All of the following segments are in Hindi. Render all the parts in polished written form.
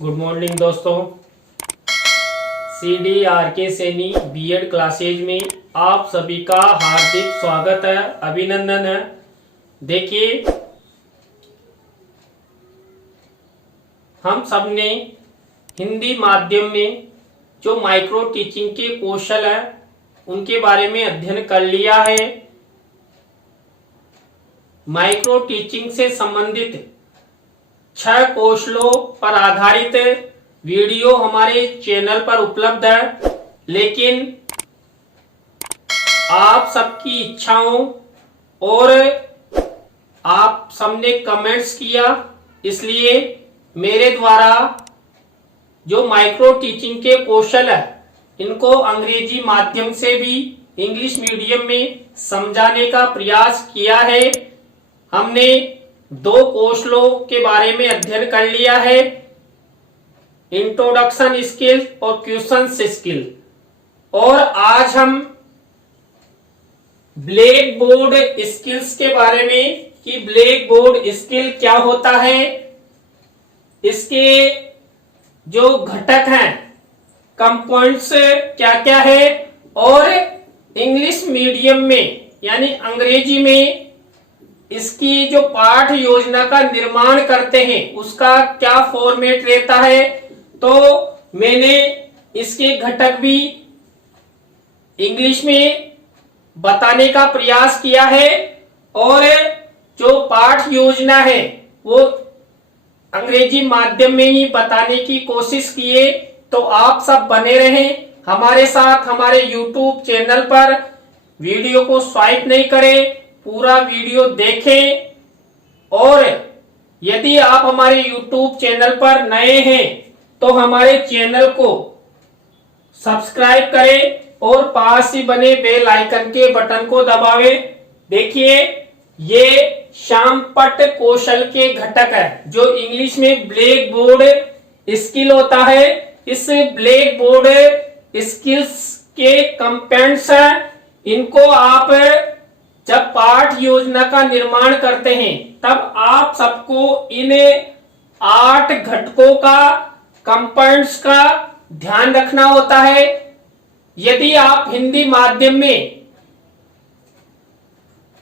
गुड मॉर्निंग दोस्तों। CDRK सैनी बीएड क्लासेज में आप सभी का हार्दिक स्वागत है, अभिनंदन है। देखिए, हम सब ने हिंदी माध्यम में जो माइक्रो टीचिंग के कौशल है उनके बारे में अध्ययन कर लिया है। माइक्रो टीचिंग से संबंधित 6 कौशलों पर आधारित वीडियो हमारे चैनल पर उपलब्ध है, लेकिन आप सबकी इच्छाओं और आप सबने कमेंट्स किया, इसलिए मेरे द्वारा जो माइक्रो टीचिंग के कौशल है इनको अंग्रेजी माध्यम से भी इंग्लिश मीडियम में समझाने का प्रयास किया है। हमने 2 कौशलों के बारे में अध्ययन कर लिया है, इंट्रोडक्शन स्किल और क्वेश्चंस स्किल। और आज हम ब्लैक बोर्ड स्किल्स के बारे में कि ब्लैक बोर्ड स्किल क्या होता है, इसके जो घटक हैं, कंपोनेंट्स क्या क्या है, और इंग्लिश मीडियम में यानी अंग्रेजी में इसकी जो पाठ योजना का निर्माण करते हैं उसका क्या फॉर्मेट रहता है। तो मैंने इसके घटक भी इंग्लिश में बताने का प्रयास किया है और जो पाठ योजना है वो अंग्रेजी माध्यम में ही बताने की कोशिश किए। तो आप सब बने रहें हमारे साथ, हमारे YouTube चैनल पर। वीडियो को स्वाइप नहीं करें, पूरा वीडियो देखें। और यदि आप हमारे YouTube चैनल पर नए हैं तो हमारे चैनल को सब्सक्राइब करें और पास ही बने बेल आइकन के बटन को दबावें। देखिए, ये शामपट कौशल के घटक है जो इंग्लिश में ब्लैक बोर्ड स्किल होता है। इस ब्लैक बोर्ड स्किल्स के कंपोनेंट्स हैं, इनको आप जब पाठ योजना का निर्माण करते हैं तब आप सबको इन 8 घटकों का, कंपोनेंट्स का ध्यान रखना होता है। यदि आप हिंदी माध्यम में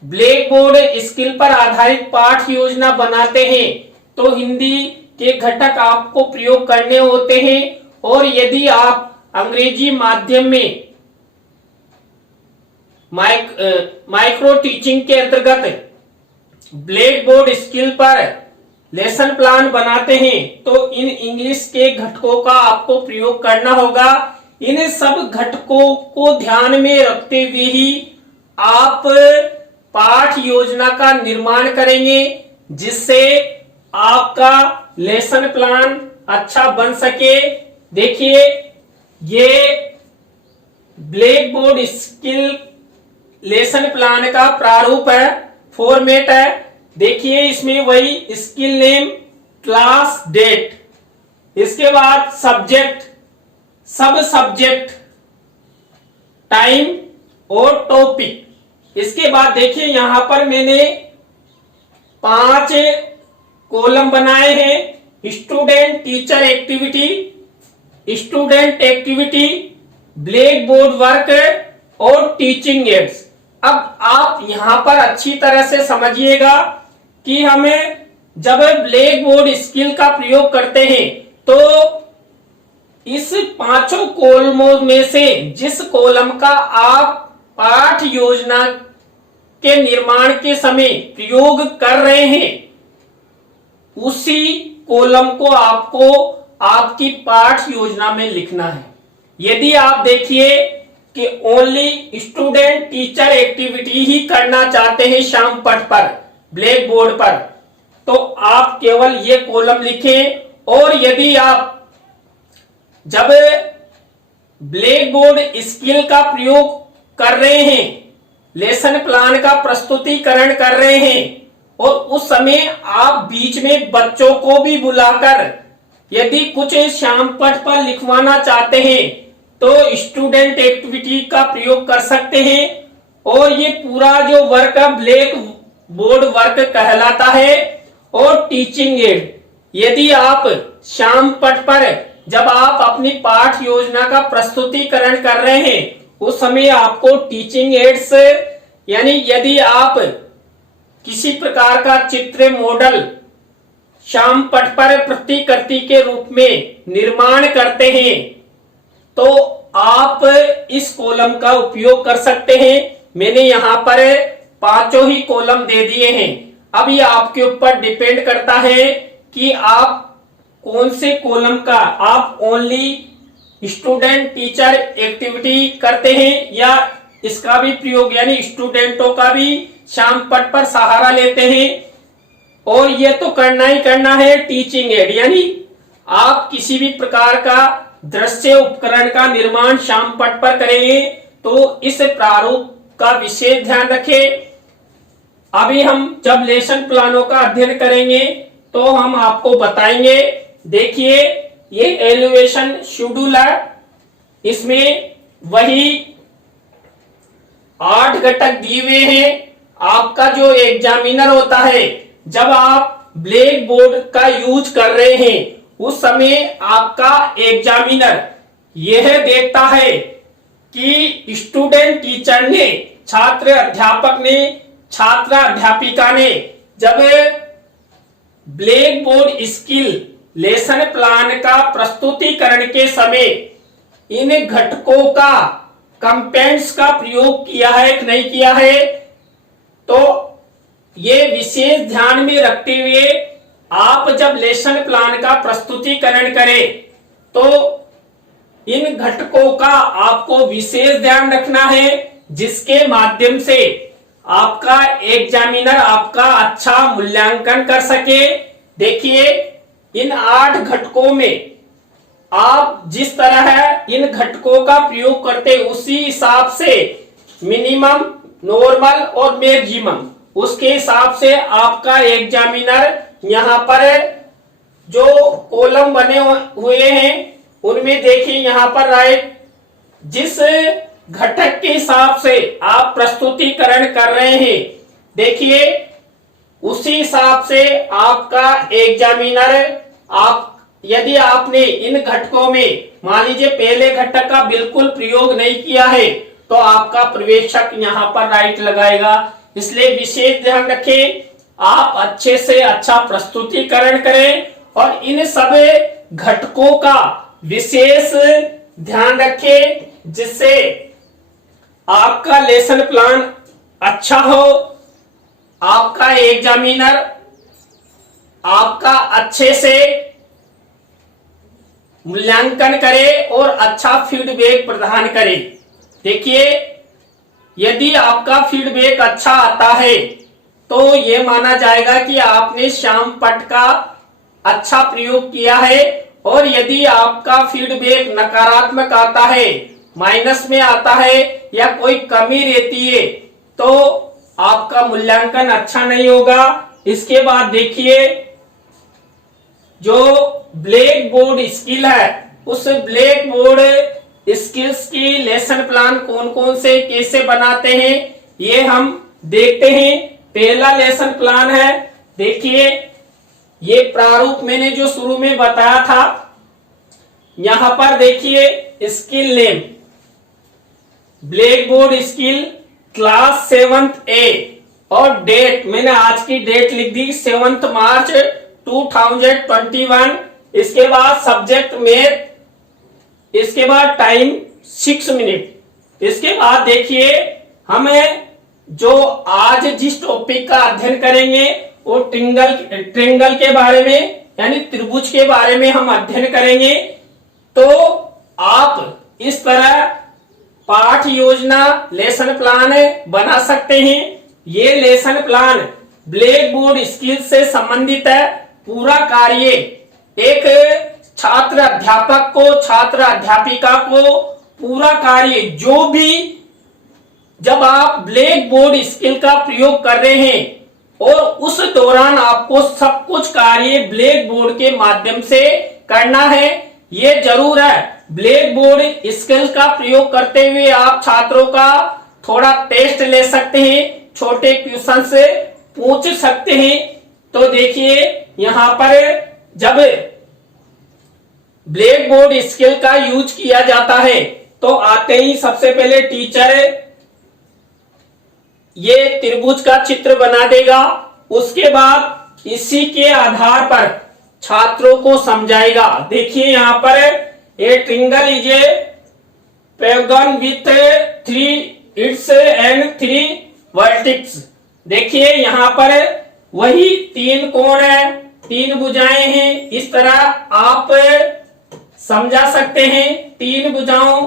ब्लैक बोर्ड स्किल पर आधारित पाठ योजना बनाते हैं तो हिंदी के घटक आपको प्रयोग करने होते हैं। और यदि आप अंग्रेजी माध्यम में माइक्रो टीचिंग के अंतर्गत ब्लैक बोर्ड स्किल पर लेसन प्लान बनाते हैं तो इन इंग्लिश के घटकों का आपको प्रयोग करना होगा। इन सब घटकों को ध्यान में रखते हुए ही आप पाठ योजना का निर्माण करेंगे, जिससे आपका लेसन प्लान अच्छा बन सके। देखिए, ये black board skill lesson plan का प्रारूप है, फॉर्मेट है। देखिए, इसमें वही स्किल नेम, क्लास, डेट, इसके बाद सब्जेक्ट, सब सब्जेक्ट, टाइम और टॉपिक। इसके बाद देखिए, यहां पर मैंने 5 कॉलम बनाए हैं। Student teacher activity, student activity, black board work और टीचिंग एड्स। अब आप यहां पर अच्छी तरह से समझिएगा कि हमें जब ब्लैक बोर्ड स्किल का प्रयोग करते हैं तो इस 5 कॉलमों में से जिस कॉलम का आप पाठ योजना के निर्माण के समय प्रयोग कर रहे हैं उसी कॉलम को आपको आपकी पाठ योजना में लिखना है। यदि आप देखिए कि ओनली स्टूडेंट टीचर एक्टिविटी ही करना चाहते हैं शामपट पर, ब्लैक बोर्ड पर, तो आप केवल ये कॉलम लिखें। और यदि आप जब ब्लैक बोर्ड स्किल का प्रयोग कर रहे हैं, लेसन प्लान का प्रस्तुतिकरण कर रहे हैं और उस समय आप बीच में बच्चों को भी बुलाकर यदि कुछ शामपट पर लिखवाना चाहते हैं तो स्टूडेंट एक्टिविटी का प्रयोग कर सकते हैं। और ये पूरा जो वर्क ब्लैक बोर्ड वर्क कहलाता है। और टीचिंग एड, यदि आप श्याम पट पर जब आप अपनी पाठ योजना का प्रस्तुतिकरण कर रहे हैं उस समय आपको टीचिंग एड्स यानी यदि आप किसी प्रकार का चित्र मॉडल श्याम पट पर प्रतिकृति के रूप में निर्माण करते हैं तो आप इस कॉलम का उपयोग कर सकते हैं। मैंने यहाँ पर 5 ही कॉलम दे दिए हैं। अब ये आपके ऊपर डिपेंड करता है कि आप कौन से कॉलम का आप ओनली स्टूडेंट टीचर एक्टिविटी करते हैं या इसका भी प्रयोग यानी स्टूडेंटों का भी श्याम पट पर सहारा लेते हैं। और ये तो करना ही करना है टीचिंग एड यानी आप किसी भी प्रकार का दृश्य उपकरण का निर्माण श्याम पट पर करेंगे तो इस प्रारूप का विशेष ध्यान रखें। अभी हम जब लेसन प्लानों का अध्ययन करेंगे तो हम आपको बताएंगे। देखिए ये एलिवेशन शेड्यूल है, इसमें वही 8 घटक दिए हुए हैं। आपका जो एग्जामिनर होता है जब आप ब्लैक बोर्ड का यूज कर रहे हैं उस समय आपका एग्जामिनर यह देखता है कि स्टूडेंट टीचर ने छात्र अध्यापक ने छात्रा अध्यापिका ने जब black board skill lesson plan का प्रस्तुतिकरण के समय इन घटकों का कंपेंट्स का प्रयोग किया है कि नहीं किया है। तो ये विशेष ध्यान में रखते हुए आप जब लेसन प्लान का प्रस्तुतिकरण करें तो इन घटकों का आपको विशेष ध्यान रखना है जिसके माध्यम से आपका एग्जामिनर आपका अच्छा मूल्यांकन कर सके। देखिए इन 8 घटकों में आप जिस तरह है इन घटकों का प्रयोग करते उसी हिसाब से मिनिमम नॉर्मल और मैक्सिमम उसके हिसाब से आपका एग्जामिनर यहाँ पर जो कॉलम बने हुए हैं उनमें देखिए यहाँ पर राइट जिस घटक के हिसाब से आप प्रस्तुतिकरण कर रहे हैं देखिए उसी हिसाब से आपका एग्जामिनर आप यदि आपने इन घटकों में मान लीजिए पहले घटक का बिल्कुल प्रयोग नहीं किया है तो आपका पर्यवेक्षक यहाँ पर राइट लगाएगा। इसलिए विशेष ध्यान रखें आप अच्छे से अच्छा प्रस्तुतिकरण करें और इन सब घटकों का विशेष ध्यान रखें जिससे आपका लेसन प्लान अच्छा हो, आपका एग्जामिनर आपका अच्छे से मूल्यांकन करे और अच्छा फीडबैक प्रदान करे। देखिए यदि आपका फीडबैक अच्छा आता है तो ये माना जाएगा कि आपने श्याम पट का अच्छा प्रयोग किया है और यदि आपका फीडबैक नकारात्मक आता है माइनस में आता है या कोई कमी रहती है तो आपका मूल्यांकन अच्छा नहीं होगा। इसके बाद देखिए जो ब्लैक बोर्ड स्किल है उस ब्लैक बोर्ड स्किल्स की लेसन प्लान कौन कौन से कैसे बनाते हैं ये हम देखते हैं। पहला लेसन प्लान है देखिए ये प्रारूप मैंने जो शुरू में बताया था यहां पर देखिए skill name black board skill class 7th A और डेट मैंने आज की डेट लिख दी 7 मार्च 2021। इसके बाद सब्जेक्ट मैथ, इसके बाद टाइम 6 मिनट। इसके बाद देखिए हमें जो आज जिस टॉपिक का अध्ययन करेंगे वो ट्रिंगल के बारे में यानी त्रिभुज के बारे में हम अध्ययन करेंगे। तो आप इस तरह पाठ योजना लेसन प्लान बना सकते हैं। ये lesson plan black board skill से संबंधित है। पूरा कार्य एक छात्र अध्यापक को छात्र अध्यापिका को पूरा कार्य जो भी जब आप ब्लैक बोर्ड स्किल का प्रयोग कर रहे हैं और उस दौरान आपको सब कुछ कार्य ब्लैक बोर्ड के माध्यम से करना है। ये जरूर है ब्लैक बोर्ड स्किल का प्रयोग करते हुए आप छात्रों का थोड़ा टेस्ट ले सकते हैं, छोटे क्वेश्चन से पूछ सकते हैं। तो देखिए यहाँ पर जब ब्लैक बोर्ड स्किल का यूज किया जाता है तो आते ही सबसे पहले टीचर ये त्रिभुज का चित्र बना देगा, उसके बाद इसी के आधार पर छात्रों को समझाएगा। देखिए यहां पर a triangle is a pentagon with 3 its and 3 vertex. देखिए यहां पर वही 3 कोण है, 3 भुजाएं हैं, इस तरह आप समझा सकते हैं। 3 भुजाओं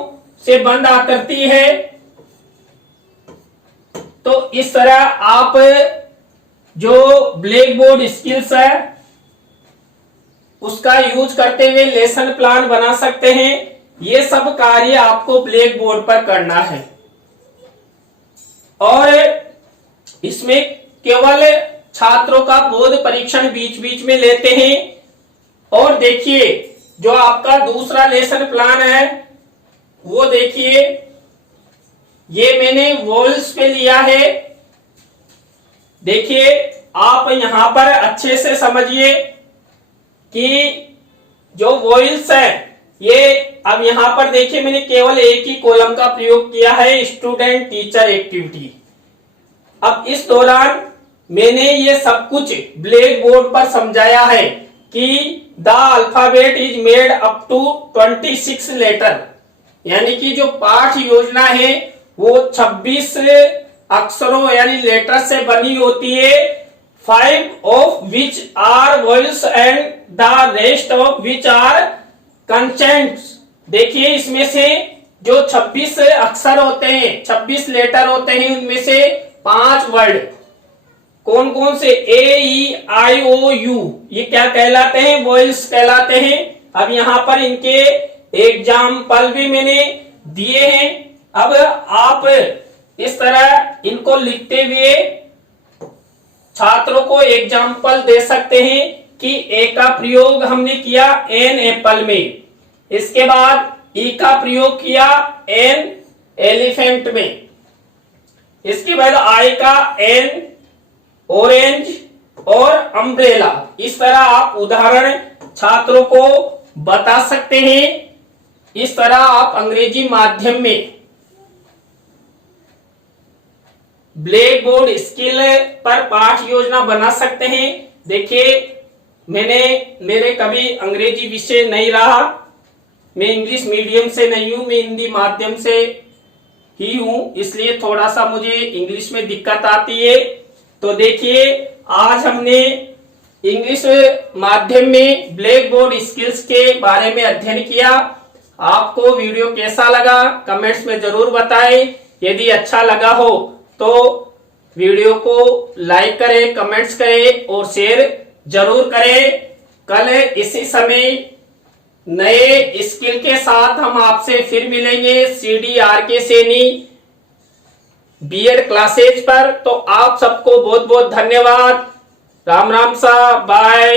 से बंद आकृति है, तो इस तरह आप जो ब्लैक बोर्ड स्किल्स है उसका यूज करते हुए लेसन प्लान बना सकते हैं। ये सब कार्य आपको ब्लैक बोर्ड पर करना है और इसमें केवल छात्रों का बोध परीक्षण बीच बीच में लेते हैं। और देखिए जो आपका दूसरा लेसन प्लान है वो देखिए, ये मैंने वॉल्स पे लिया है। देखिए आप यहां पर अच्छे से समझिए कि जो वॉइल्स है ये, अब यहां पर देखिए मैंने केवल एक ही कॉलम का प्रयोग किया है, स्टूडेंट टीचर एक्टिविटी। अब इस दौरान मैंने ये सब कुछ ब्लैक बोर्ड पर समझाया है कि the alphabet is made up to 26 letter, यानी कि जो पाठ योजना है वो 26 अक्षरों यानी लेटर से बनी होती है, 5 of which are vowels and the rest of which are consonants। देखिए इसमें से जो 26 अक्षर होते हैं, 26 लेटर होते हैं, उनमें से 5 वर्ड कौन कौन से, ए ई आई ओ यू, ये क्या कहलाते हैं, वॉइल्स कहलाते हैं। अब यहां पर इनके एग्जाम्पल भी मैंने दिए हैं। अब आप इस तरह इनको लिखते हुए छात्रों को एग्जाम्पल दे सकते हैं कि ए का प्रयोग हमने किया एन एप्पल में, इसके बाद ई का प्रयोग किया एन एलिफेंट में, इसके बाद आई का एन ऑरेंज और अम्ब्रेला। इस तरह आप उदाहरण छात्रों को बता सकते हैं। इस तरह आप अंग्रेजी माध्यम में ब्लैक बोर्ड स्किल पर पाठ योजना बना सकते हैं। देखिए मेरे कभी अंग्रेजी विषय नहीं रहा, मैं इंग्लिश मीडियम से नहीं हूं, मैं हिंदी माध्यम से ही हूं, इसलिए थोड़ा सा मुझे इंग्लिश में दिक्कत आती है। तो देखिए आज हमने इंग्लिश माध्यम में ब्लैक बोर्ड स्किल्स के बारे में अध्ययन किया। आपको वीडियो कैसा लगा कमेंट्स में जरूर बताएं। यदि अच्छा लगा हो तो वीडियो को लाइक करें, कमेंट्स करें और शेयर जरूर करें। कल इसी समय नए स्किल के साथ हम आपसे फिर मिलेंगे CDRK सैनी बीएड क्लासेज पर। तो आप सबको बहुत बहुत धन्यवाद। राम राम सा, बाय।